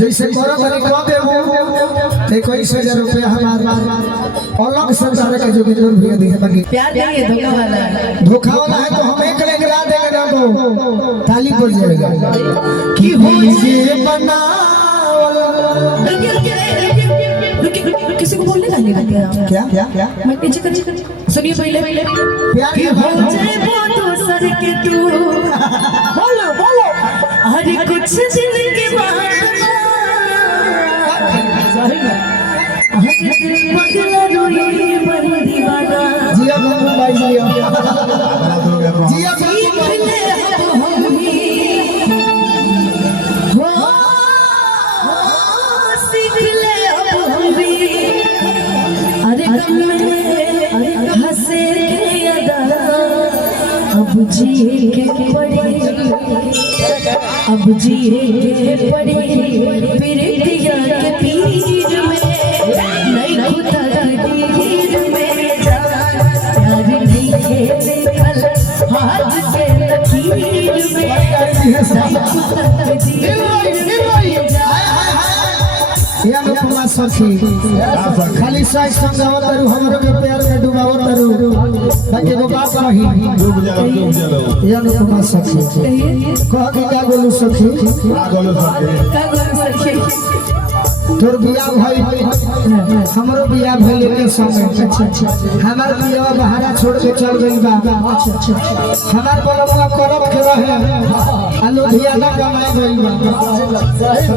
जैसे करो बनी को देबो ते कोई 1000 रुपया हमार अलग से तारे के जो जोर भैया दिए बाकी प्यार देंगे धोखा वाला है तो हम एक गिरा देंगे ना तो ताली पड़ जाएगा कि हो ये बना किसी को बोलने का नहीं क्या क्या क्या मैं पीछे कर सुनिए पहले प्यार कि हो जाए वो दोसर के तू बोलो बोलो हर कुछ दिन के बाद पगला रोई बन दीवाना जिया बाबू भाई जिया जिया सीख ले हम भी हो सीख ले हम भी अरे गम में हंसे के अदा अब जिए के पड़े अब जिए के पड़े प्रीतिया के पीर में नहीं खुदा तकदीर में जान प्यार नहीं है कल हाथ के लकीर में नहीं खुदा तकदीर में जान या अनुपमा सखी खाली साई संगावत रु हमरो के प्यार में डुबावत रु ताकि वो बात नहीं डूब जाओ या अनुपमा सखी कह के का बोलू सखी तोर बियाह भाई हमरो बियाह भाई के संग हमार बियाह बहारा छोड़ के चल गई बा हमार बलवा करब के रहे आलू धियाना कमाए गई बा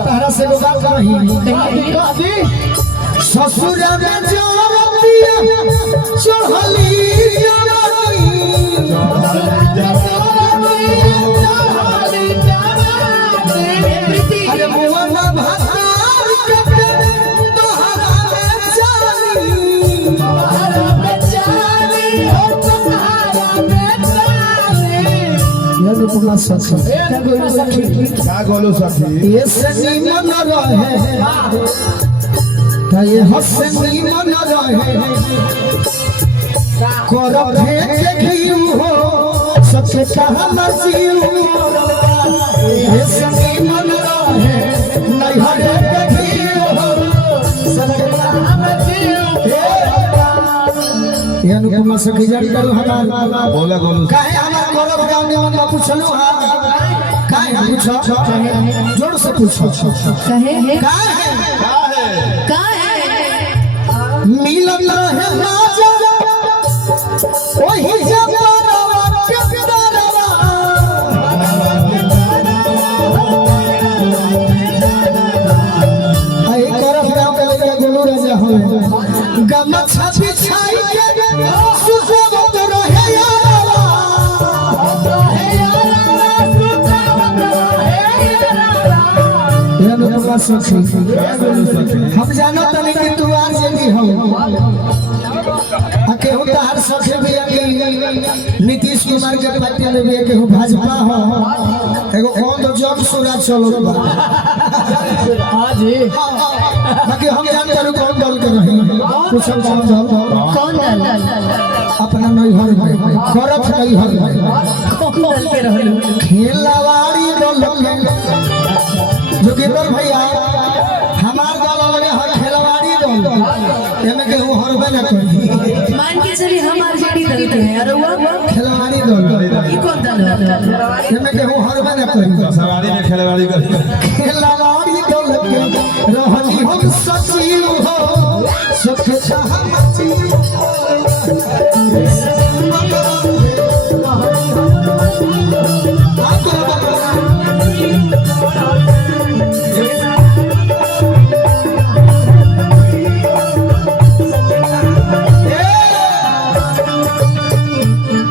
तारा से वो बात नहीं ससुर में जोरतिया चढ़ली जवानी अरे मोहना भातार के तोहरा में जानी हो तोहरा में जानी या अनुपमा सखी क्या गोलू सखी ये सनी मन रहे ये हसनी मन रहे करो फेंक घिउ हो सबसे कहा मसीउ ये सनी मन रहे नहीं हरे घिउ हो सबसे कहा मसीउ ये अनुपमा सखी जारी करू हमार बोला गोलू काहे हमार करब गांव में मन पूछलू हां काहे पूछो जोर से पूछो कहे काहे मिलन रहे माजा ओही जमानवा के दरवा आई करफ गांव के लगे गोलू राजा हो गमछा बिछाई के सुजवत रहे यारवा या अनुपमा सखी हम जानो तनी कि तू आज जेबी हो आके हो तार सखे भी आके नीतीश कुमार के पार्टी में भी आके हो भाजपा हो एगो कौन तो जब सुरा चलो बा हां जी बाकी हम जान करू कौन दल के रही कुछ कौन दल अपना नहीं हर में करफ नहीं हर में कौन दल के रहलू खेलवाड़ी दल जोगिंदर भैया हमार दल लगे हर खेलवाड़ी दल एमे के हो हरबे न करी मान के चली हम आरजेडी दल के हैं अरे वो खेलवाड़ी दल ई कौन दल है एमे के हो हरबे न करी सवारी में खेलवाड़ी कर खेलवाड़ी दल के रहनी हम सचिव हो सुख चाहती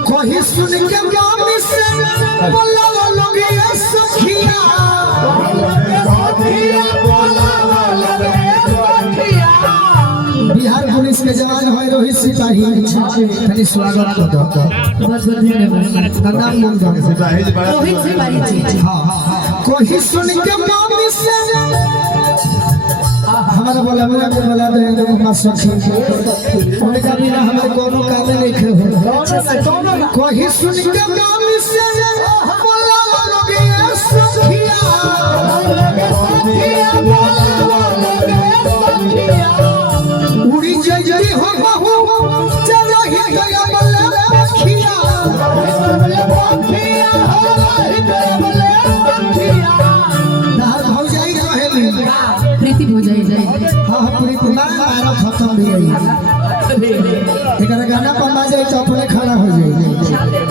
कोई सुन के गामी से बोला लोग ये सखिया बिहार पुलिस के जवान है रोहित सिपाही खाली स्वागत कर दो बहुत धन्यवाद नाम बोल दो सिपाही जी बड़ा रोहित सिपाही जी हां कोई सुन के गामी से हमारा बोला मेरा को बोला दे अनुपमा सखी उनका बिना हमारे कोनो काम नहीं खे कोई सुन के गामी से बोला लोग ये सखिया जजरी हो बहू चलो ही गया बल्ले पखिया नार भौजाई रहेली प्रीति भौजाई जाई हां प्रीति मारा खत्म भी है एकरा गाना पर मा जाए तो अपने खड़ा हो जाए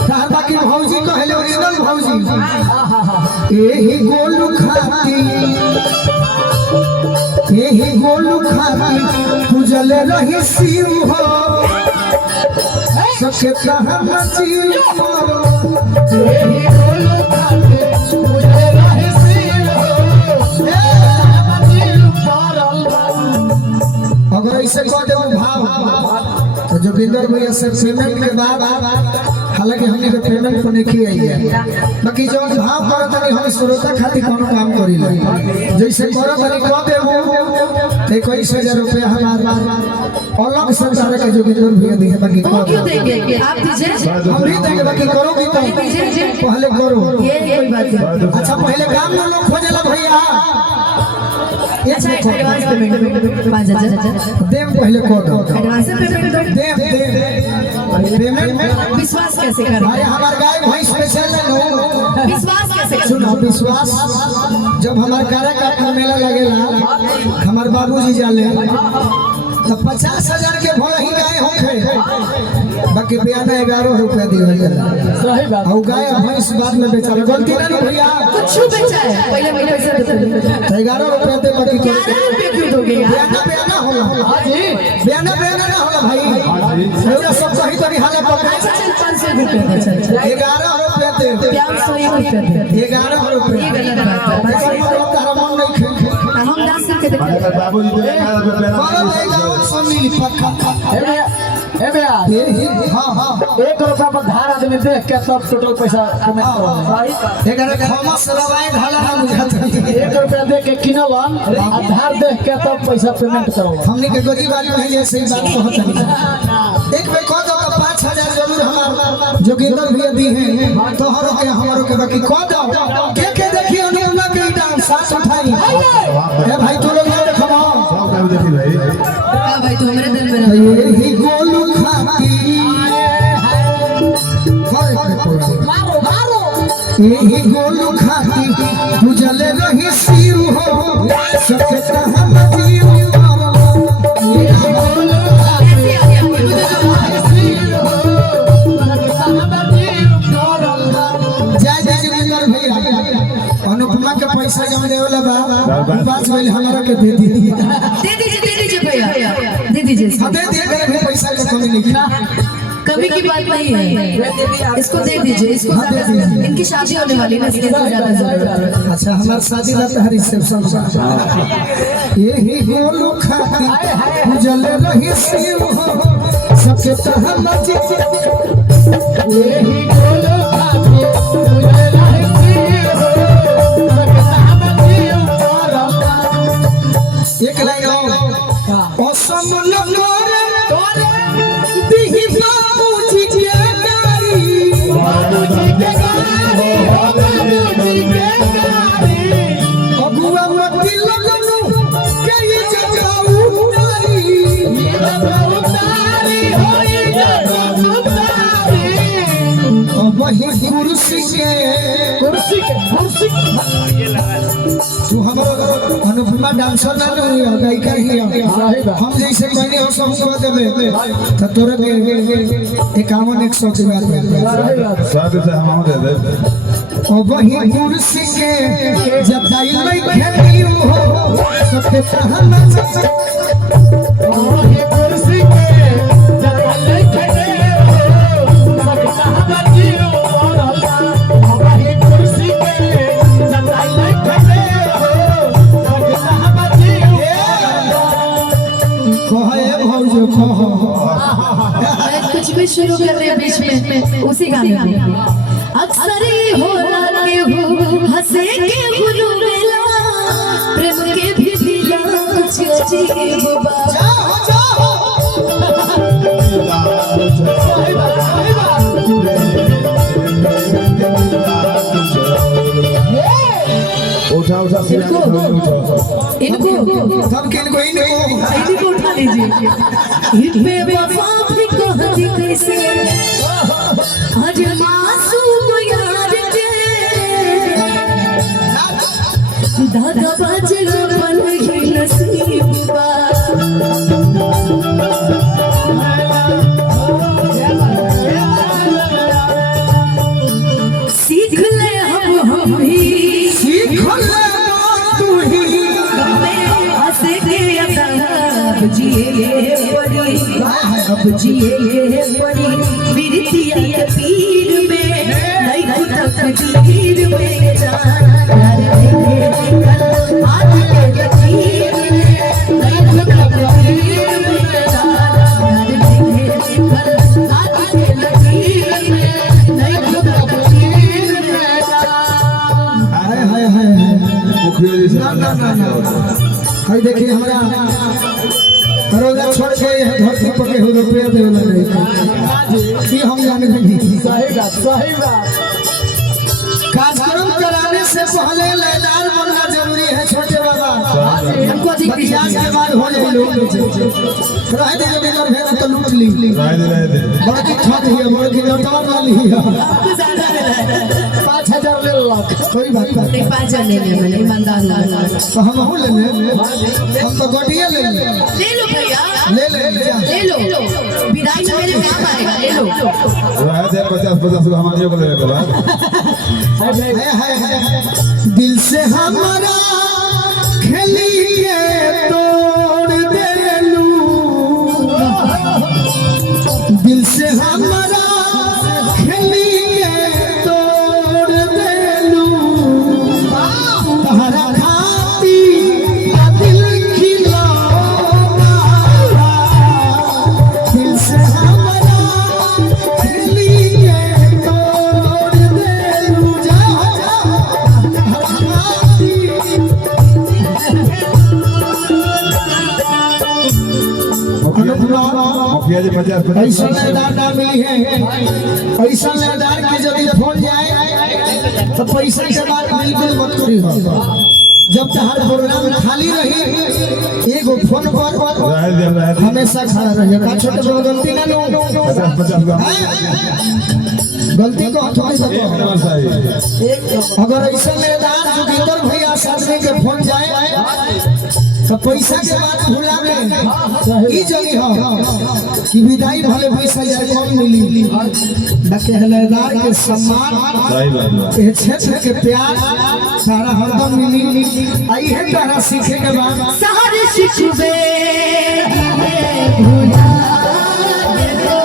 कहा बाकी भौजी कहले ओरिजिनल भौजी एही गोलू खाती एही गोलू खाती पूजल रही शिव हो सके कहा मची मारो एही गोलू खाती पूजल रही शिव हो अगर ऐसे कह दे भाव तो जोगिंदर भैया से पेमेंट के बाद हालांकि हमने के पेमेंट को नहीं किया है बाकी जो भाव करत नहीं हम श्रोता खातिर कोनो काम करी ले जैसे करत नहीं कह दे ते 21,000 रुपया हमारा अलग से सारे के जोगिंदर भैया दिए बाकी वो क्यों देंगे आप दीजिए हम भी देंगे बाकी करोगी तो पहले करो ये कोई बात नहीं अच्छा पहले काम में लोग खोजेला भैया अच्छा एडवांस पेमेंट 5,000 देम पहले को दो एडवांस पेमेंट दो देम पेमेंट विश्वास कैसे करें अरे हमार गाय भैंस बेचे लो विश्वास कैसे करें सुनो विश्वास जब हमार कार्यकाट में मेला लगेला हमार बाबूजी जाले तो 50,000 के भोला ही गाय होखे बाकी बयाना 11 रुपया दिया जाला सही बात और गाय भैंस बाद में बेचा गलती ना भैया कुछ बेचा है पहले पैसा देते 11 रुपया दे बाकी 11 रुपए क्यों दोगे यार बयाना होला हां जी बयाना ना होला भाई मेरा सब सही तो निहाला पकड़ अच्छा चल 500 रुपए दे चल 11 रुपया दे 501 रुपए दे 11 रुपया ये गलत बात है ऐसा मतलब तारा मन नहीं खे हम 10 रुपए देते अगर बाबूजी तो 11 रुपया बाबा भाई गाँव सुनी पक्का ए बे हां हां 1 रुपया पर धार आदमी देख के सब टोटल पैसा पेमेंट करो एकरा खमस लवाए ढाला ना बुझात 1 रुपया दे के किनलन आ धार देख के तब पैसा पेमेंट करो हमने के गरीब आदमी है जैसे ही बात कहत नहीं एक पे कह दो 5,000 जरूर हमार जोगिंदर भैया दी है तोहरो के हमारो के बाकी कह दो के देखी अनुपमा के डांस साथ उठाई ए भाई तू लोग देखो सब काम देखी भाई हां भाई तू हमारे दिल में रह ही गोलू खाती मारो मारो यही गोलू खाती पूजल रही शिव हो सके कहा मची मारो यही गोलू जय जय जोगिंदर भैया अनुपमा के पैसा जमा देवला बा बात भइल हमरा के दे दी दे दीजिए भैया दे दीजिए दे दिए करे पैसा के कमी नहीं कमी की बात नहीं है इसको दे दीजिए इसको इनकी शादी होने वाली है इसलिए ज्यादा जरूरत है अच्छा हमार शादी रहता है रिसेप्शन यही गोलू खाती पूजल रही शिव हो सबके तह मची यही गोलो खाती तुझे रही शिव हो सबके सहमति उतारम एक लाइन और समन तोरे दिही बाबूजी के गाड़ी बाबूजी के गाड़ी हो बाबूजी के गाड़ी अगुआ मट्टी लगनु के ये जगाऊ तारी ये उतारी हो ये उतारी वही कुर्सी के कुर्सी तू हमारा अनुपमा डांसर ना नहीं हो गायिका ही हो हम जैसे कहने हो सब समझ देबे तो तोरे के 51-100 की बात है सब से हम दे दे ओ वही कुर्सी के जब दाई नहीं खेली हो सबके तहन ये कुर्सी के जब ले खड़े हो सब सहमति उतारम ये कुर्सी के जब ले खड़े हो सब सहमति कहे भौजो कहो कुछ भी शुरू कर रहे हैं बीच में उसी गाने में अक्सर ही होला के हो हंसे के गुरु मिला प्रेम के भी दिला कुछ अजीब बात जाओ जाओ उठाओ उठा सिरा इनको सब किनको इनको उठा लीजिए। हिपे वफा भी कहती कैसे आज मासूम यार के दादा बचला पल ही नसीब बा सीख ले हम भी सीख ले तू ही हंसे के अब जिए पड़ी अब जिए पड़ी बिरतिया के पीर में नहीं तकदीर में जाना आज के लकीर में नहीं तकदीर में जाना आज के लकीर में नहीं तकदीर में जाना। हाय मुखिया जी से हाय देखिए हमरा रोजा छोड़ के धरती पर के रुपया देवला नहीं कि हम जाने नहीं। सही बात कार्यक्रम कराने से पहले लयदार बनना जरूरी है छोटे बाबा। हमको अधिक बतियास के बाद हो जाए लोग रह दे जब इधर भेजा तो लूट ली रहे दे बड़ा की ठग है बड़ा की लौटा वाली है 5,000 ले लाख कोई बात नहीं। 5,000 ले ले मैंने ईमानदार तो हम हो ले हम तो गोटिया ले ले ले लो भैया ले ले लो विदाई में मेरे काम आएगा ले लो। रहे दे 50 हमारे को लेके बाद है दिल से हमारा खेली के तोड़ देलू दिल से हमारा खेली के तोड़ देलू तहरा खाती दिल खिलौना दिल से हमारा खेली के तोड़ देलू जा मुखिया जी 50 ऐसा लयदार ना मिली है ऐसा लयदार की जब फोन जाए तो पैसा के बाद बिल्कुल मत करी हो जब तक प्रोग्राम खाली रही एगो फोन पर रहे दे हमेशा खड़ा रहिए का छोटे बड़ गलती ना लो 50 गलती को हाथ में एक नंबर सही अगर ऐसा लयदार जोगिंदर भैया सामने के फोन जाए तो पैसा के बाद भूला में ई जगी हो कि विदाई भले पैसा जाए कम मिली बाकी लयदार के सम्मान सही बात के क्षेत्र के प्यार सारा हरदम मिली आई है तारा सीखे के बाद सारे शिकवे भुला दो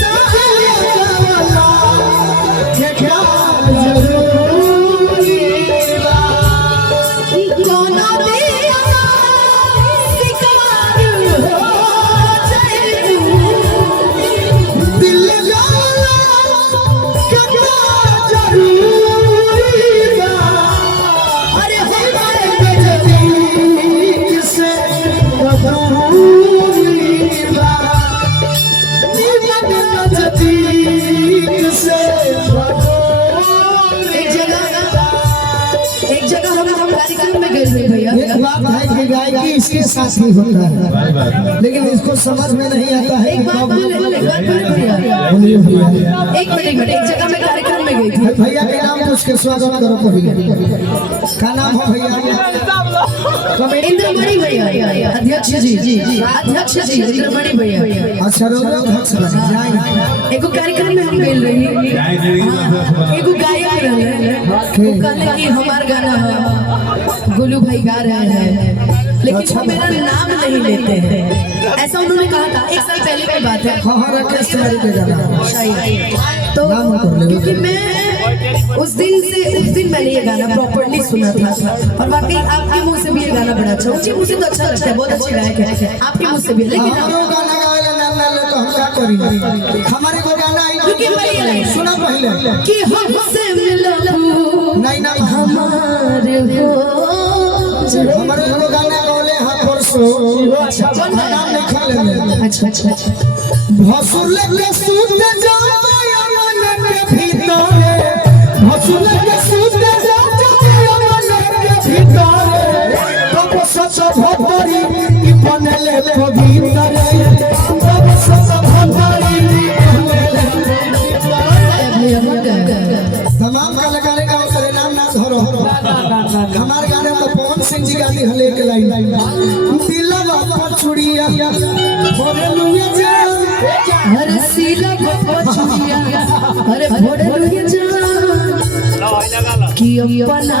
सारे गवाला के क्या जरूरी बा कोना दिया सिकवार हो जाए दिल जाला के क्या जरूरी बा अरे हमारे जमीन से बदूरी बा जीवन नजदीक से बदूरी एक जगह हम कार्यक्रम में गए थे भैया एक बात है कि गायकी इसके साथ ही होता है सही बात लेकिन इसको समझ में नहीं आता है एक बात बोले भैया बोलिए भैया एक मिनट एक जगह मैं कार्यक्रम में गई थी भैया के नाम पे उसके स्वागत करो पहले का नाम है भैया इंद्रमणि भैया अध्यक्ष जी अध्यक्ष जी इंद्रमणि भैया अच्छा रोजा अध्यक्ष बने जाए एगो कार्यक्रम में हम गए रही एगो गायक रहे वो कहले कि हमार गाना है गोलू भाई गा रहे हैं लेकिन वो मेरा नाम नहीं लेते हैं ऐसा उन्होंने कहा था 1 साल पहले की बात है हाँ राकेश तिवारी के गाना शायद तो नाम कर ले। क्योंकि मैं उस दिन मैंने ये गाना प्रॉपर्ली सुना था और वाकई आपके मुंह से भी ये गाना बड़ा अच्छा मुझे तो अच्छा लगता है बहुत अच्छी गायक है आपके मुंह से भी लेकिन हमारो गाना गावेला ना ना ले तो हम क्या करी हमारे को गाना आई क्योंकि मैं ये सुना पहले कि हमसे मिलो नहीं ना हमारे हो हमारे को गाना गावले हां परसों नाम नहीं खेले अच्छा भसुर के सूत जाए मन के भीतर भसुर के सूत जाए सिया दिहले के लाइन दिलवा पर चुड़िया भोरे लुए जान हर सीला पछुरिया अरे भोरे लुए जा कि अपना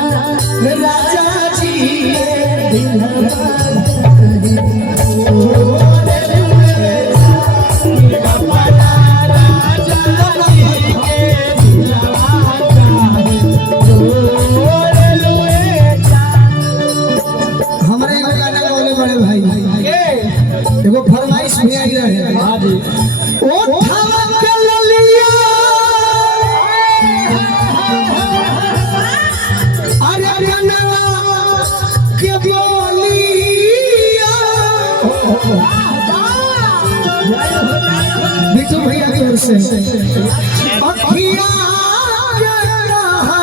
राजा जी हमारे एगो गाना बोले बड़े भाई एगो फरमाइश भी आई रहे ओ थावा के ललिया अरे गनवा के बोलिया बिट्टू भैया की ओर से अखिया के रहा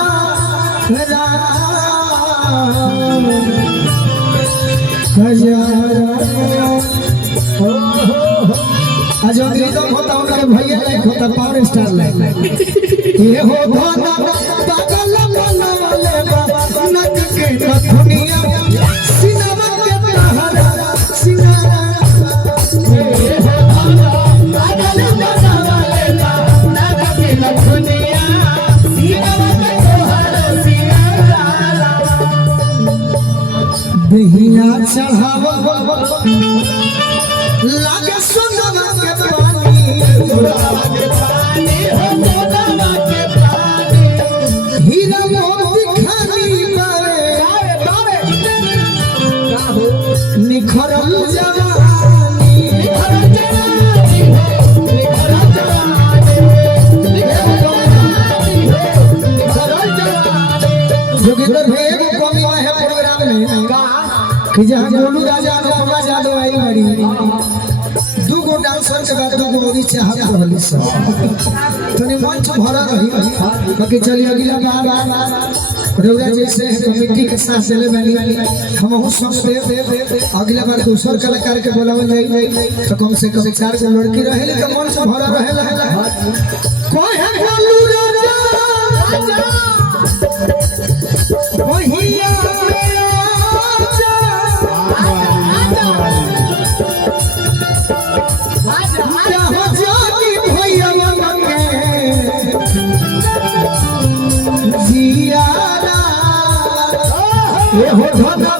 आज अंग्रेजों होता उनके भैया लाइक होता पावर स्टार लाइक ये हो गाना पागल मन वाले बाबा नक के दुनिया सिनेमा के तहरा सिंगारा ये हो गाना पागल मन वाले बाबा नक के दुनिया सिनेमा के तहरा सिंगारा दहिया चढ़ावा लागे सोनावा के पानी सोनावा के पानी हो सोनावा के पानी हीरा मोती खानी बावे निखरल जवानी निखरल जवानी हो निखरल जवानी निखरल जवानी जोगिंदर भाई एगो कमी है प्रोग्राम में कि जहाँ गोलू राजा अनुपमा यादव आई बड़ी दूगो डांसर के बाद दूगो औरी चाहत रहली सब तनी मंच भरा रही बाकी चलिए अगला बार रौरा जैसे कमेटी के साथ चले बनी हम हूँ सब दे अगला बार दूसर कलाकार के बुलावल जाई तो कम से कम 4 गो लड़की रहे तो मंच भरा रहे कोई है गोलू राजा वहिया जियारा ये हो धना